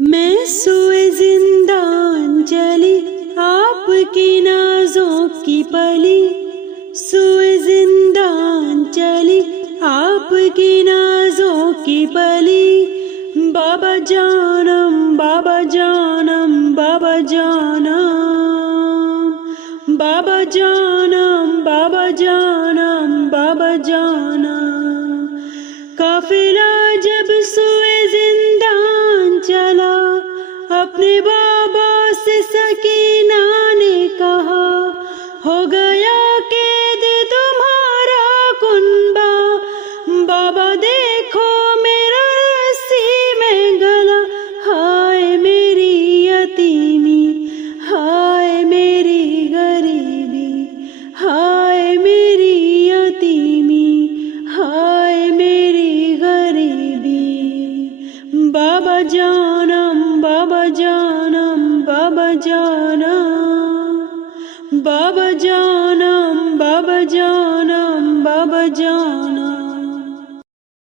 मैं सोए जिंदान चली आपकी नाजों की पली, सोए जिंदान चली आपकी नाजों की पली। बाबा जानम बाबा जानम बाबा जानम, बाबा जानम बाबा जानम बाबा जानम। काफिला जब सोए जिंदान चला, अपने बाबा से सकीना ने कहा, हो गया कैद तुम्हारा कुनबा। बाबा देखो मेरा रस्सी में गला, हाय मेरी यतीमी, हाय मेरी गरीबी, हाय मेरी यतीमी, हाय मेरी गरीबी। बाबा जानम बाबा जानम बाबा जानम, बाबा जानम बाबा जानम बाबा जानम।